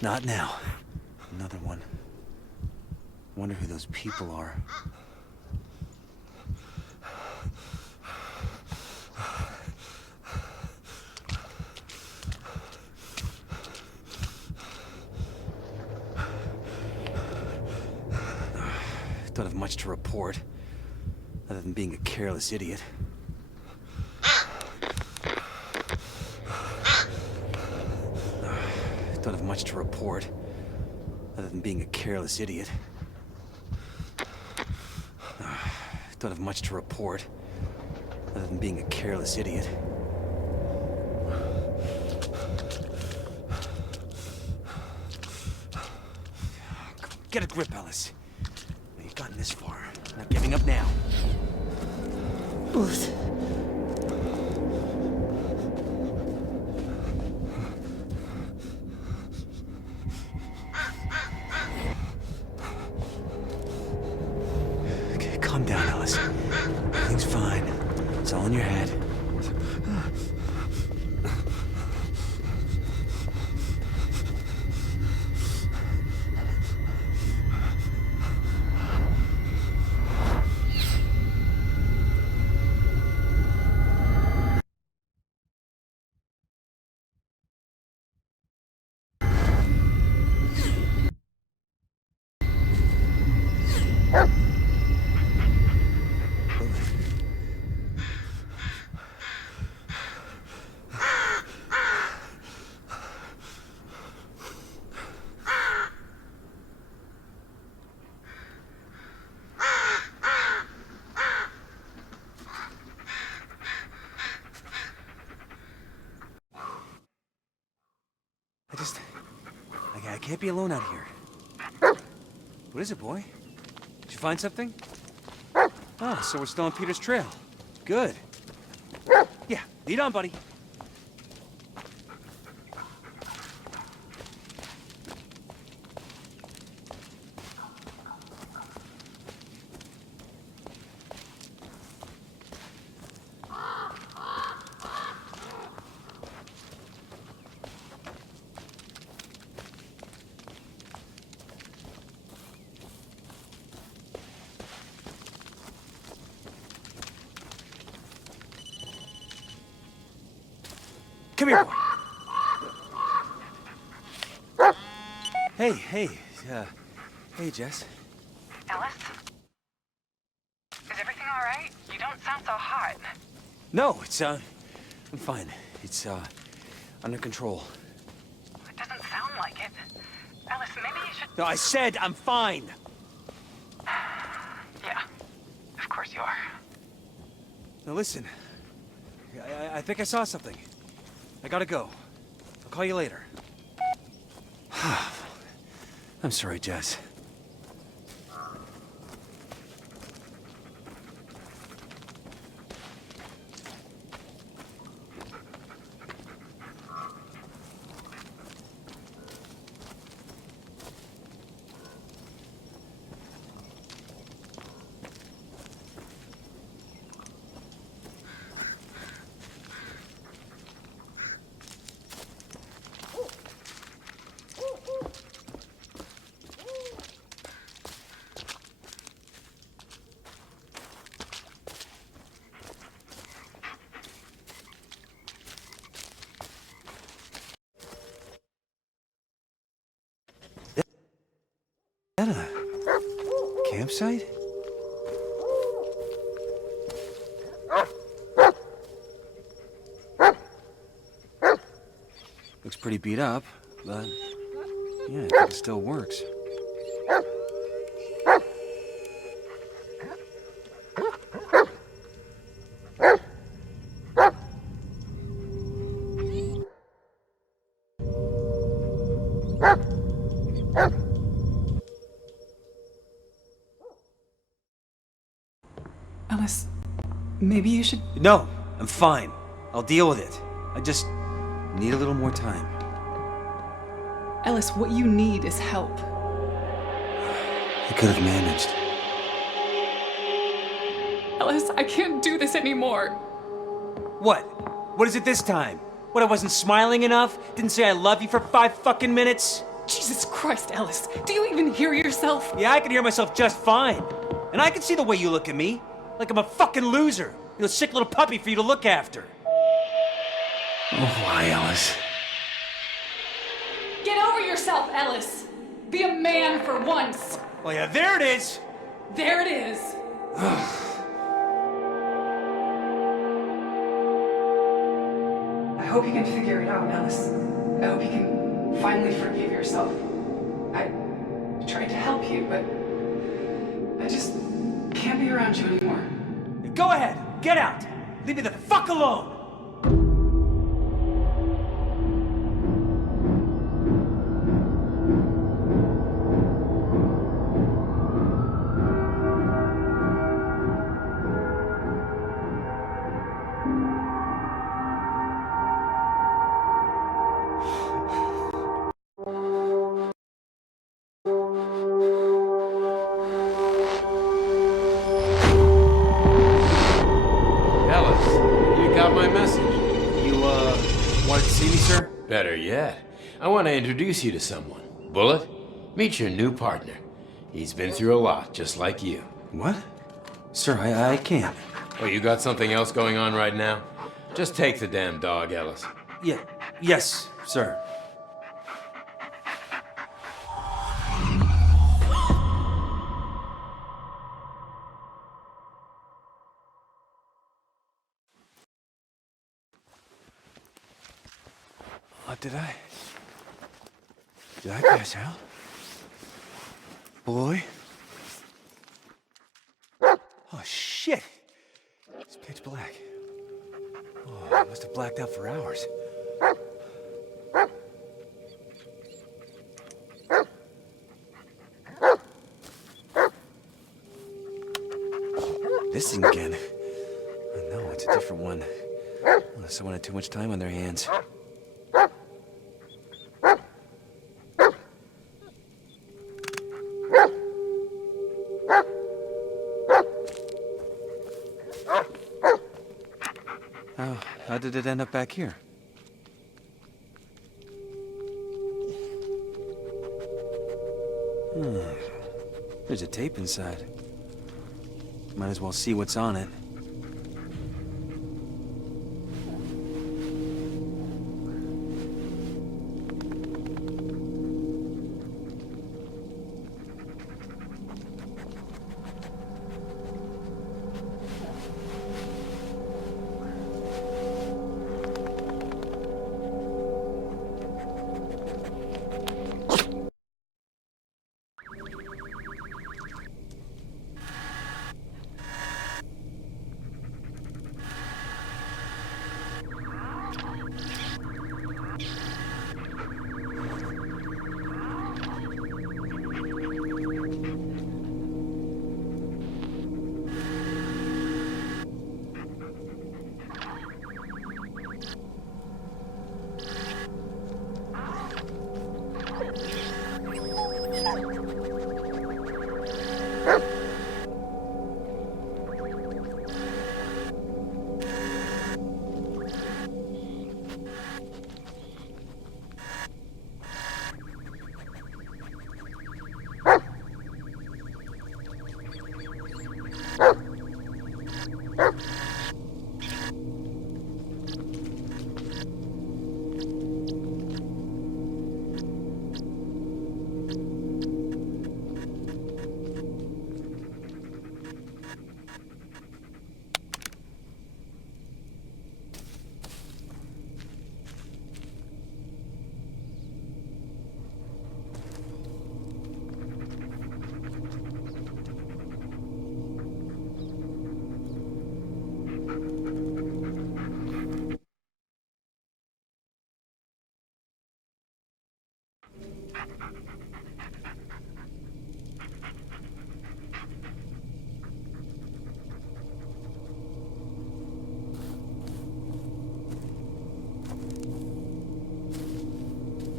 Not now. Another one. Wonder who those people are. Don't have much to report, other than being a careless idiot. Don't have much to report, other than being a careless idiot. Don't have much to report, other than being a careless idiot. Get a grip, Ellis. You've gotten this far. Not giving up now. Booth. Okay, calm down, Ellis. Everything's fine. It's all in your head. I can't be alone out here. What is it, boy? Did you find something? Oh, so we're still on Peter's trail. Good. Yeah, lead on, buddy. Come here, boy. Hey, hey, Jess. Ellis? Is everything all right? You don't sound so hot. No, I'm fine. It's, under control. It doesn't sound like it. Ellis, maybe you should... No, I said I'm fine. Yeah, of course you are. Now listen, I think I saw something. I gotta go. I'll call you later. I'm sorry, Jess. Is that a campsite? Looks pretty beat up, but yeah, I think it still works. Ellis, maybe you should... No, I'm fine. I'll deal with it. I just need a little more time. Ellis, what you need is help. I could have managed. Ellis, I can't do this anymore. What? What is it this time? What, I wasn't smiling enough? Didn't say I love you for 5 fucking minutes? Jesus Christ, Ellis. Do you even hear yourself? Yeah, I can hear myself just fine. And I can see the way you look at me. Like I'm a fucking loser. You know, sick little puppy for you to look after. Oh, why, Alice? Get over yourself, Ellis. Be a man for once. Oh, yeah, there it is. There it is. I hope you can figure it out, Ellis. I hope you can finally forgive yourself. I tried to help you, but I just can't be around you anymore. Go ahead. Get out. Leave me the fuck alone. Wanted to see me, sir? Better yet, I want to introduce you to someone. Bullet, meet your new partner. He's been through a lot, just like you. What? Sir, I can't. Oh, you got something else going on right now? Just take the damn dog, Ellis. Yes, sir. Did I pass out? Boy? Oh, shit! It's pitch black. Oh, I must have blacked out for hours. This thing again. Oh, no, it's a different one. Unless someone had too much time on their hands. How did it end up back here? There's a tape inside. Might as well see what's on it.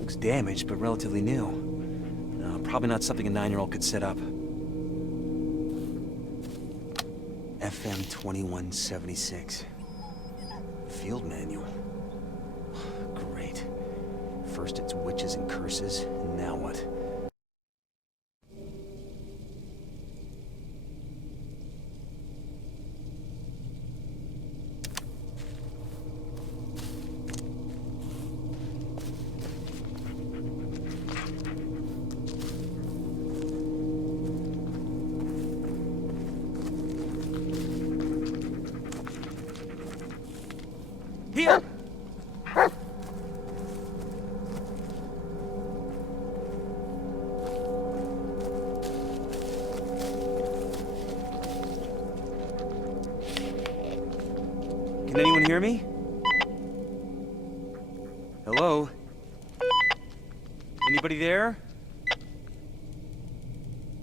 Looks damaged, but relatively new. No, probably not something a 9-year-old could set up. FM 2176. Field manual. Great. First it's witches and curses, and now what? Here! Can anyone hear me? Hello? Anybody there?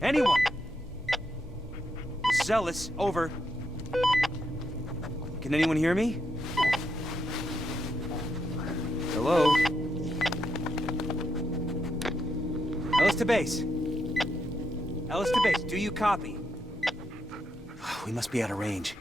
Anyone? Zealous, over. Can anyone hear me? Hello? Ellis to base. Ellis to base, do you copy? We must be out of range.